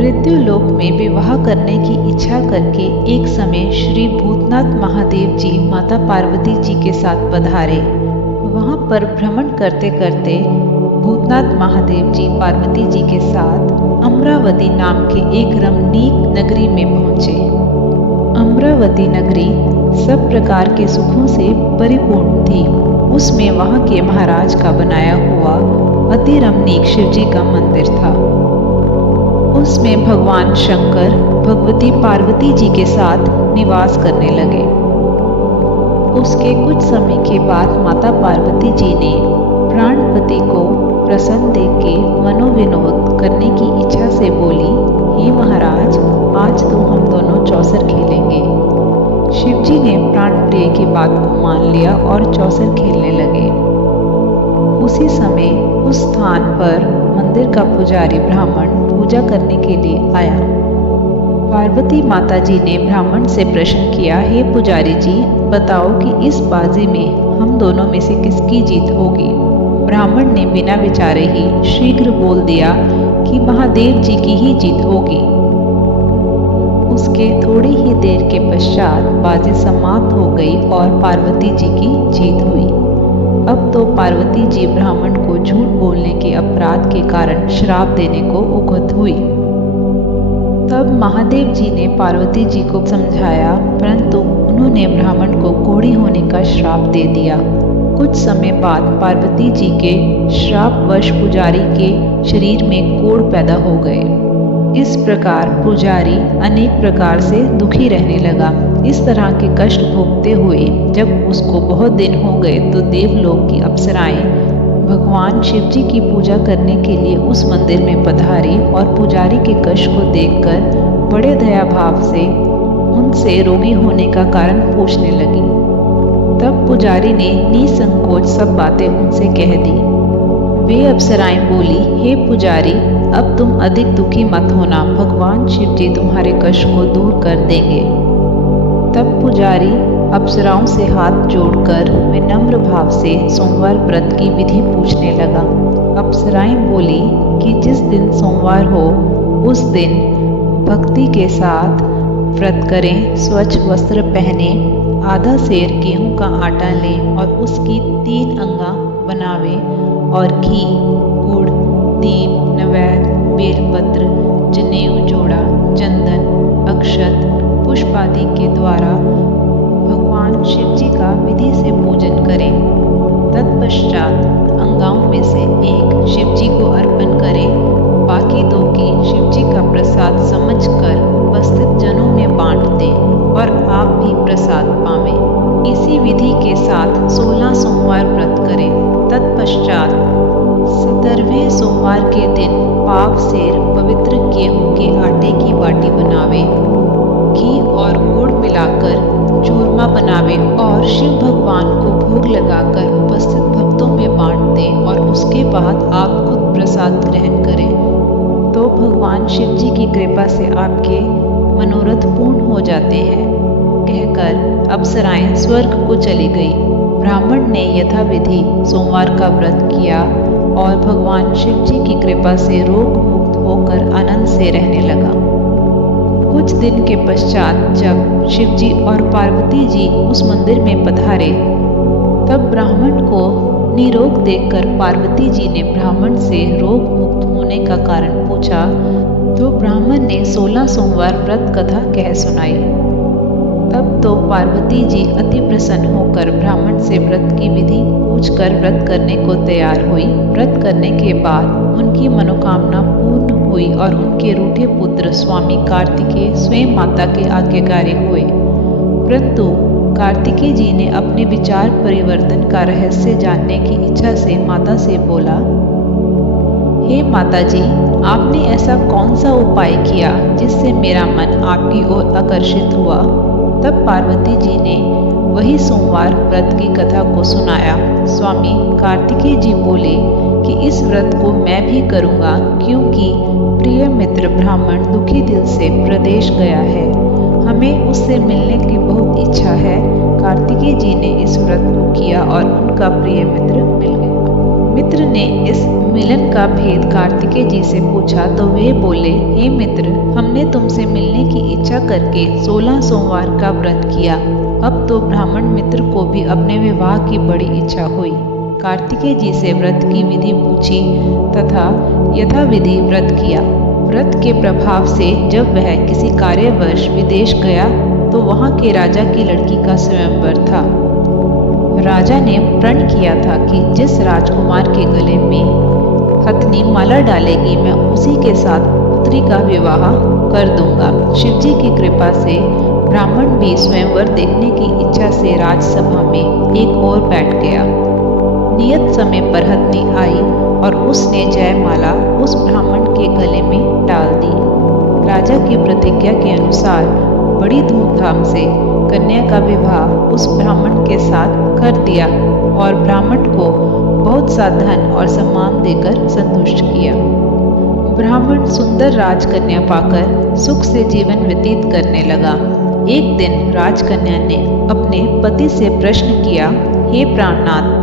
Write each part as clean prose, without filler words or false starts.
मृत्यु लोक में विवाह करने की इच्छा करके एक समय श्री भूतनाथ महादेव जी माता पार्वती जी के साथ पधारे। वहां पर भ्रमण करते करते भूतनाथ महादेव जी पार्वती जी के साथ अमरावती नाम के एक रमणीक नगरी में पहुंचे। अमरावती नगरी सब प्रकार के सुखों से परिपूर्ण थी। उसमें वहां के महाराज का बनाया हुआ अति रमणीक शिवजी का मंदिर था। उसमें भगवान शंकर भगवती पार्वती जी के साथ निवास करने लगे। उसके कुछ समय के बाद माता पार्वती जी ने प्राणपति को प्रसन्न देख के मनोविनोद करने की इच्छा से बोली, हे महाराज, आज तो हम दोनों चौसर खेलेंगे। शिवजी ने प्राण प्रिय की बात को मान लिया और चौसर खेलने लगे। उसी समय उस स्थान पर मंदिर का पुजारी ब्राह्मण पूजा करने के लिए आया। पार्वती माता जी ने ब्राह्मण से प्रश्न किया, हे पुजारी जी, बताओ कि इस बाजी में हम दोनों में से किसकी जीत होगी। ब्राह्मण ने बिना विचारे ही शीघ्र बोल दिया कि महादेव जी की ही जीत होगी। उसके थोड़ी ही देर के पश्चात बाजी समाप्त हो गई और पार्वती जी की जीत हुई। अब तो पार्वती जी ब्राह्मण को झूठ बोलने के अपराध के कारण श्राप देने को उद्यत हुई। तब महादेव जी ने पार्वती जी को समझाया, परंतु उन्होंने ब्राह्मण को कोढ़ी होने का श्राप दे दिया। कुछ समय बाद पार्वती जी के श्रापवश पुजारी के शरीर में कोढ़ पैदा हो गए। इस प्रकार पुजारी अनेक प्रकार से दुखी रहने लगा। इस तरह के कष्ट भोगते हुए जब उसको बहुत दिन हो गए तो देवलोक की अप्सराएं भगवान शिवजी की पूजा करने के लिए उस मंदिर में पधारी और पुजारी के कष्ट को देखकर बड़े दया भाव से उनसे रोगी होने का कारण पूछने लगी। तब पुजारी ने निसंकोच सब बातें उनसे कह दी। वे अप्सराएं बोली, हे पुजारी, अब तुम अधिक दुखी मत होना, भगवान शिवजी तुम्हारे कष्ट को दूर कर देंगे। तब पुजारी अप्सराओं से हाथ जोड़कर विनम्र भाव से सोमवार व्रत की विधि पूछने लगा। अप्सराएं बोली कि जिस दिन सोमवार हो उस दिन भक्ति के साथ व्रत करें, स्वच्छ वस्त्र पहने, आधा सेर गेहूं का आटा लें और उसकी 3 अंगा बनावे और घी, गुड़, दीप, नैवेद्य, बेलपत्र, जनेऊ जोड़ा, चंदन, अक्षत, पुष्प आदि के द्वारा भगवान शिवजी का विधि से पूजन करें। तत्पश्चात अंगाओं में से एक शिवजी को अर्पण करें, बाकी 2 की शिवजी का प्रसाद समझकर उपस्थित जनों में बांट दें और आप भी प्रसाद पावें। इसी विधि के साथ 16 सोमवार व्रत करें। तत्पश्चात 17वें सोमवार के दिन पाव सेर पवित्र गेहूं के आटे की बाटी बनावे, घी और गुड़ मिलाकर चूरमा बनावे और शिव भगवान को भोग लगाकर उपस्थित भक्तों में बांट दें और उसके बाद आप खुद प्रसाद ग्रहण करें तो भगवान शिव जी की कृपा से आपके मनोरथ पूर्ण हो जाते हैं। कहकर अप्सराएं स्वर्ग को चली गई। ब्राह्मण ने यथाविधि सोमवार का व्रत किया और भगवान शिव जी की कृपा से रोग मुक्त होकर आनंद से रहने लगा। कुछ दिन के पश्चात जब शिवजी और पार्वती जी उस मंदिर में पधारे तब ब्राह्मण को निरोग देखकर पार्वती जी ने ब्राह्मण से रोग मुक्त होने का कारण पूछा तो ब्राह्मण ने 16 सोमवार व्रत कथा कह सुनाई। तब तो पार्वती जी अति प्रसन्न होकर ब्राह्मण से व्रत की विधि पूछकर व्रत करने को तैयार हुई। व्रत करने के बाद उनकी मनोकामना पूर्ण हुई और उनके रूठे पुत्र स्वामी कार्तिकेय स्वयं माता के आज्ञाकारी हुए। परंतु कार्तिकेय जी ने अपने विचार परिवर्तन का रहस्य जानने की इच्छा से माता से बोला, हे माता जी, आपने ऐसा कौन सा उपाय किया जिससे मेरा मन आपकी ओर आकर्षित हुआ। तब पार्वती जी ने वही सोमवार व्रत की कथा को सुनाया। स्वामी कार्तिकेय जी बोले कि इस व्रत को मैं भी करूँगा क्योंकि प्रिय मित्र ब्राह्मण दुखी दिल से प्रदेश गया है, हमें उससे मिलने की बहुत इच्छा है। कार्तिकेय जी ने इस व्रत को किया और उनका प्रिय मित्र मिल गया। मित्र ने इस मिलन का भेद कार्तिकेय जी से पूछा तो वे बोले, हे मित्र, हमने तुमसे मिलने की इच्छा करके 16 सोमवार का व्रत किया। अब तो ब्राह्मण मित्र को भी अपने विवाह की बड़ी इच्छा हुई। कार्तिकेय जी से व्रत की विधि पूछी तथा यथाविधि व्रत किया। व्रत के प्रभाव से जब वह किसी कार्यवश विदेश गया तो वहां के राजा की लड़की का स्वयंवर था। राजा ने प्रण किया था कि जिस राजकुमार के गले में हथनी माला डालेगी मैं उसी के साथ पुत्री का विवाह कर दूंगा। शिवजी की कृपा से ब्राह्मण भी स्वयंवर देखने की इच्छा से राजसभा में एक ओर बैठ गया। नियत समय पर हथनी आई और उसने जयमाला उस ब्राह्मण के गले में डाल दी। राजा की प्रतिज्ञा के अनुसार बड़ी धूमधाम से कन्या का विवाह उस ब्राह्मण के साथ कर दिया और ब्राह्मण को बहुत सा धन और सम्मान देकर संतुष्ट किया। ब्राह्मण सुंदर राजकन्या पाकर सुख से जीवन व्यतीत करने लगा। एक दिन राजकन्या ने अपने पति से प्रश्न किया, हे प्राणनाथ,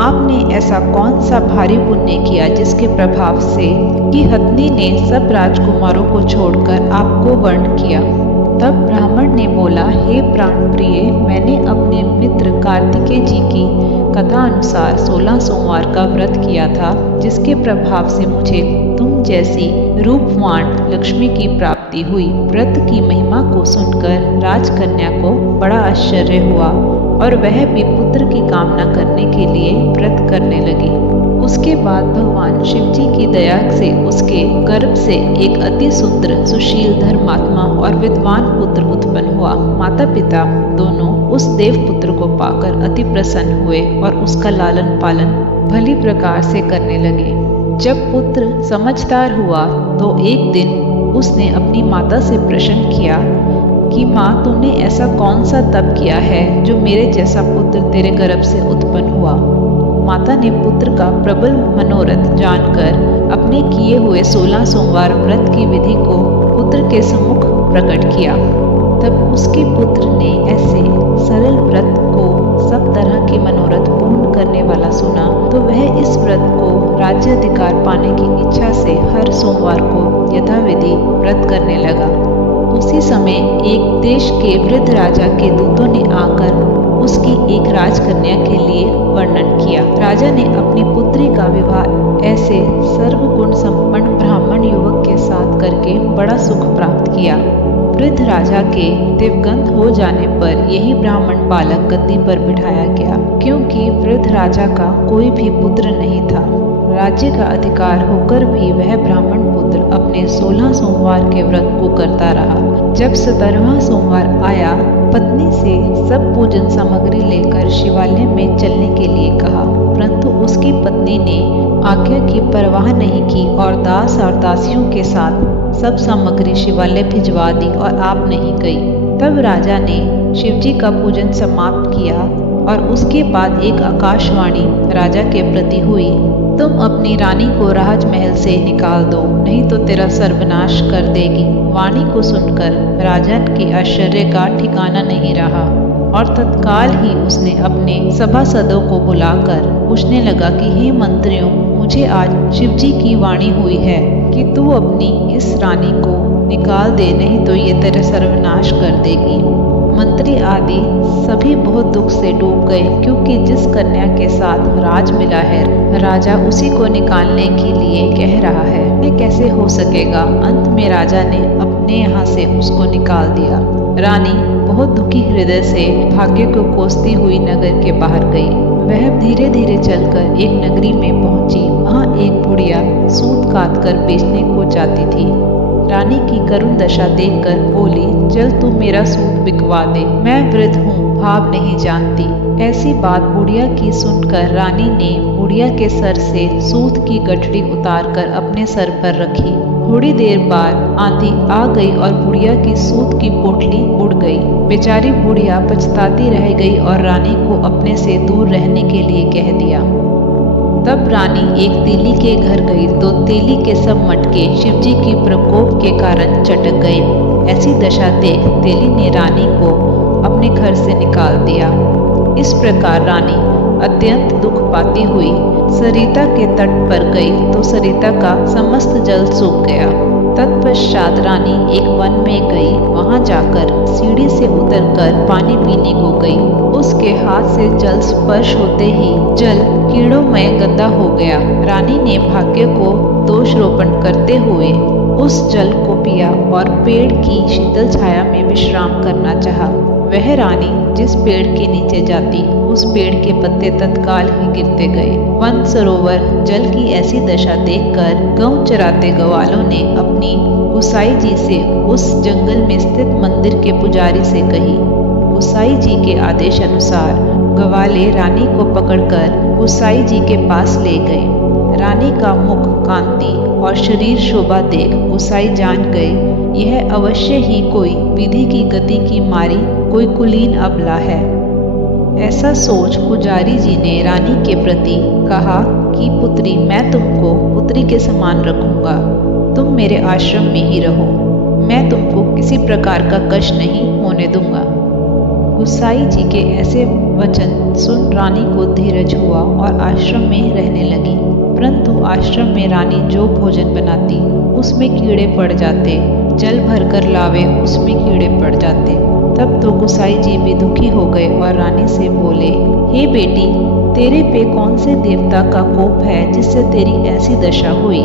आपने ऐसा कौन सा भारी पुण्य किया जिसके प्रभाव से कि हथनी ने सब राजकुमारों को छोड़कर आपको वर्ण किया। तब ब्राह्मण ने बोला, हे प्राण प्रिय, मैंने अपने मित्र कार्तिकेय जी की कथा अनुसार 16 सोमवार का व्रत किया था, जिसके प्रभाव से मुझे तुम जैसी रूपवान लक्ष्मी की प्राप्ति हुई। व्रत की महिमा को सुनकर राजकन्या को बड़ा आश्चर्य हुआ और वह भी पुत्र की कामना करने के लिए व्रत करने लगी। उसके बाद भगवान शिवजी की दया से उसके गर्भ से एक अति सुंदर, सुशील, धर्मात्मा और विद्वान पुत्र उत्पन्न हुआ। माता पिता दोनों उस देव पुत्र को पाकर अति प्रसन्न हुए और उसका लालन पालन भली प्रकार से करने लगे। जब पुत्र समझदार हुआ तो एक दिन उसने अपनी माता से प्रश्न किया कि माँ, तुमने ऐसा कौन सा तप किया है जो मेरे जैसा पुत्र तेरे गर्भ से उत्पन्न हुआ। माता ने पुत्र का प्रबल मनोरथ जानकर अपने किए हुए 16 सोमवार व्रत की विधि को पुत्र के सम्मुख प्रकट किया। तब उसके पुत्र ने ऐसे सरल व्रत को सब तरह के मनोरथ पूर्ण करने वाला सुना तो वह इस व्रत को राज्य अधिकार पाने की इच्छा से हर सोमवार को यथाविधि व्रत करने लगा। उसी समय एक देश के वृद्ध राजा के दूतों ने आकर उसकी एक राजकन्या के लिए वर्णन किया। राजा ने अपनी पुत्री का विवाह ऐसे सर्वगुण संपन्न ब्राह्मण युवक के साथ करके बड़ा सुख प्राप्त किया। वृद्ध राजा के दिवंगत हो जाने पर यही ब्राह्मण बालक गद्दी पर बिठाया गया, क्योंकि वृद्ध राजा का कोई भी पुत्र नहीं था। राज्य का अधिकार होकर भी वह ब्राह्मण पुत्र अपने 16 सोमवार के व्रत को करता रहा। जब 17वां सोमवार आया, पत्नी से सब पूजन सामग्री लेकर शिवालय में चलने के लिए कहा, परंतु उसकी पत्नी ने आज्ञा की परवाह नहीं की और दास और दासियों के साथ सब सामग्री शिवालय भिजवा दी और आप नहीं गई। तब राजा ने शिवजी का पूजन समाप्त किया और उसके बाद एक आकाशवाणी राजा के प्रति हुई, तुम अपनी रानी को राजमहल से निकाल दो, नहीं तो तेरा सर्वनाश कर देगी। वाणी को सुनकर राजा के आश्चर्य का ठिकाना नहीं रहा और तत्काल ही उसने अपने सभासदों को बुलाकर पूछने लगा कि हे मंत्रियों, मुझे आज शिवजी की वाणी हुई है कि तू अपनी इस रानी को निकाल दे, नहीं तो ये तेरा सर्वनाश कर देगी। मंत्री आदि सभी बहुत दुख से डूब गए, क्योंकि जिस कन्या के साथ राज मिला है राजा उसी को निकालने के लिए कह रहा है, ये कैसे हो सकेगा। अंत में राजा ने अपने यहाँ से उसको निकाल दिया। रानी बहुत दुखी हृदय से भाग्य को कोसती हुई नगर के बाहर गई। वह धीरे धीरे चलकर एक नगरी में पहुंची। वहाँ एक बुढ़िया सूत काट कर बेचने को जाती थी। रानी की करुण दशा देखकर बोली, चल तू मेरा सूत बिकवा दे, मैं वृद्ध हूँ, भाव नहीं जानती। ऐसी बात बुढ़िया की सुनकर रानी ने बुढ़िया के सर से सूत की गठड़ी उतारकर अपने सर पर रखी। थोड़ी देर बाद आंधी आ गई और बुढ़िया की सूत की पोटली उड़ गई। बेचारी बुढ़िया पछताती रह गई और रानी को अपने से दूर रहने के लिए कह दिया। तब रानी एक तेली के घर गई तो तेली के सब मटके शिवजी की प्रकोप के कारण चटक गए। ऐसी दशा देख तेली ने रानी को अपने घर से निकाल दिया। इस प्रकार रानी अत्यंत दुख पाती हुई सरिता के तट पर गई तो सरिता का समस्त जल सूख गया। तत्पश्चात रानी एक वन में गई। वहां जाकर सीढ़ी से उतरकर पानी पीने को गई। उसके हाथ से जल स्पर्श होते ही जल कीड़ोंमय गंदा हो गया। रानी ने भाग्य को दोषारोपण करते हुए उस जल को पिया और पेड़ की शीतल छाया में विश्राम करना चाहा। वह रानी जिस पेड़ के नीचे जाती उस पेड़ के पत्ते तत्काल ही गिरते गए। वन सरोवर जल की ऐसी दशा देखकर गौ चराते ग्वालों ने अपनी गुसाई जी से उस जंगल में स्थित मंदिर के पुजारी से कही। गुसाई जी के आदेश अनुसार ग्वाले रानी को पकड़कर गुसाई जी के पास ले गए। रानी का मुख कांति और शरीर शोभा देख गुसाई जान गए यह अवश्य ही कोई विधि की गति की मारी कोई कुलीन अबला है। ऐसा सोच पुजारी जी ने रानी के प्रति कहा कि पुत्री, मैं तुमको पुत्री के समान रखूंगा। तुम मेरे आश्रम में ही रहो। मैं तुमको किसी प्रकार का कष्ट नहीं होने दूंगा। गुसाई जी के ऐसे वचन सुन रानी को धीरज हुआ और आश्रम में रहने लगी। परंतु आश्रम में रानी जो भोजन बनाती उसमें कीड़े पड़ जाते, जल भरकर लावे उसमें कीड़े पड़ जाते। तब तो गुसाई जी भी दुखी हो गए और रानी से बोले, हे बेटी, तेरे पे कौन से देवता का कोप है जिससे तेरी ऐसी दशा हुई?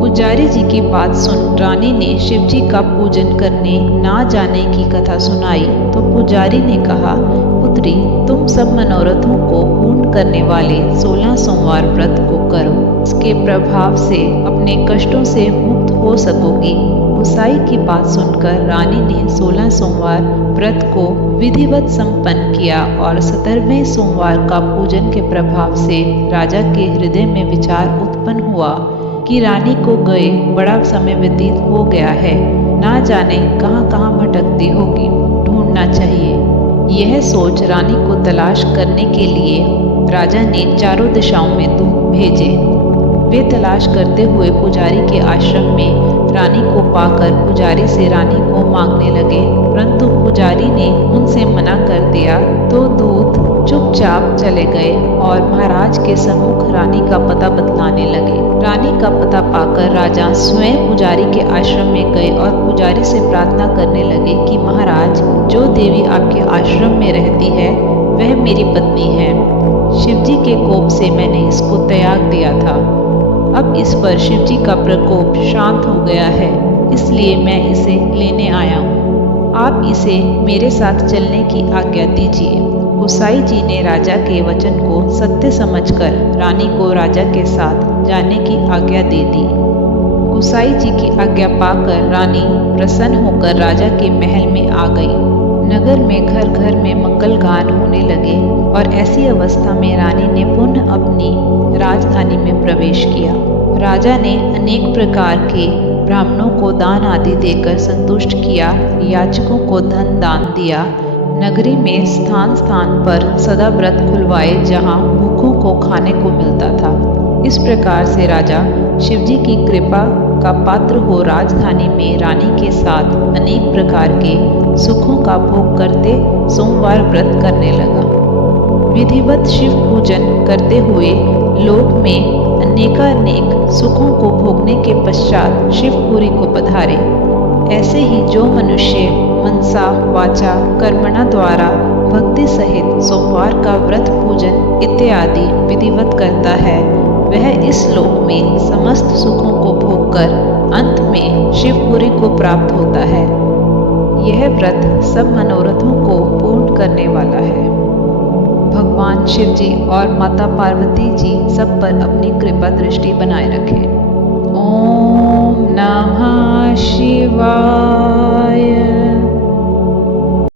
पुजारी जी की बात सुन रानी ने शिवजी का पूजन करने ना जाने की कथा सुनाई तो पुजारी ने कहा, पुत्री, तुम सब मनोरथों को पूर्ण करने वाले 16 सोमवार व्रत को करो। इसके प्रभाव से अपने कष्टों से मुक्त हो सकोगी। गुसाई की बात सुनकर रानी ने 16 सोमवार व्रत को विधिवत संपन्न किया और 17वें सोमवार का पूजन के प्रभाव से राजा के हृदय में विचार उत्पन्न हुआ कि रानी को गए बड़ा समय व्यतीत हो गया है, ना जाने कहाँ कहाँ भटकती होगी, ढूंढना चाहिए। यह सोच रानी को तलाश करने के लिए राजा ने चारों दिशाओं में दूत भेजे। वे तलाश करते हुए पुजारी के आश्रम में रानी को पाकर पुजारी से रानी को मांगने लगे, परंतु पुजारी ने उनसे मना कर दिया तो दूत चुपचाप चले गए और महाराज के सम्मुख रानी का पता बतलाने लगे। रानी का पता पाकर राजा स्वयं पुजारी के आश्रम में गए और पुजारी से प्रार्थना करने लगे कि महाराज, जो देवी आपके आश्रम में रहती है वह मेरी पत्नी है। शिवजी के कोप से मैंने इसको त्याग दिया था। अब इस पर शिवजी का प्रकोप शांत हो गया है, इसलिए मैं इसे लेने आया हूँ। आप इसे मेरे साथ चलने की आज्ञा दीजिए। गुसाई जी ने राजा के वचन को सत्य समझकर रानी को राजा के साथ जाने की आज्ञा दे दी। गुसाई जी की आज्ञा पाकर रानी प्रसन्न होकर राजा के महल में आ गई। नगर में घर घर में मंगल गान होने लगे और ऐसी अवस्था में रानी ने पुनः अपनी राजधानी में प्रवेश किया। राजा ने अनेक प्रकार के ब्राह्मणों को दान आदि देकर संतुष्ट किया, याचकों को धन दान दिया। नगरी में स्थान स्थान पर सदा व्रत खुलवाए जहाँ भूखों को खाने को मिलता था। इस प्रकार से राजा शिवजी की कृपा का पात्र हो राजधानी में रानी के साथ अनेक प्रकार के सुखों का भोग करते सोमवार व्रत करने लगा। विधिवत शिव पूजन करते हुए लोक में अनेकानेक सुखों को भोगने के पश्चात शिवपुरी को पधारे। ऐसे ही जो मनुष्य मनसा वाचा कर्मणा द्वारा भक्ति सहित सोमवार का व्रत पूजन इत्यादि विधिवत करता है, वह इस लोक में समस्त सुखों को भोगकर अंत में शिवपुरी को प्राप्त होता है। यह व्रत सब मनोरथों को पूर्ण करने वाला है। भगवान शिव जी और माता पार्वती जी सब पर अपनी कृपा दृष्टि बनाए रखें। ओम नमः शिवाय।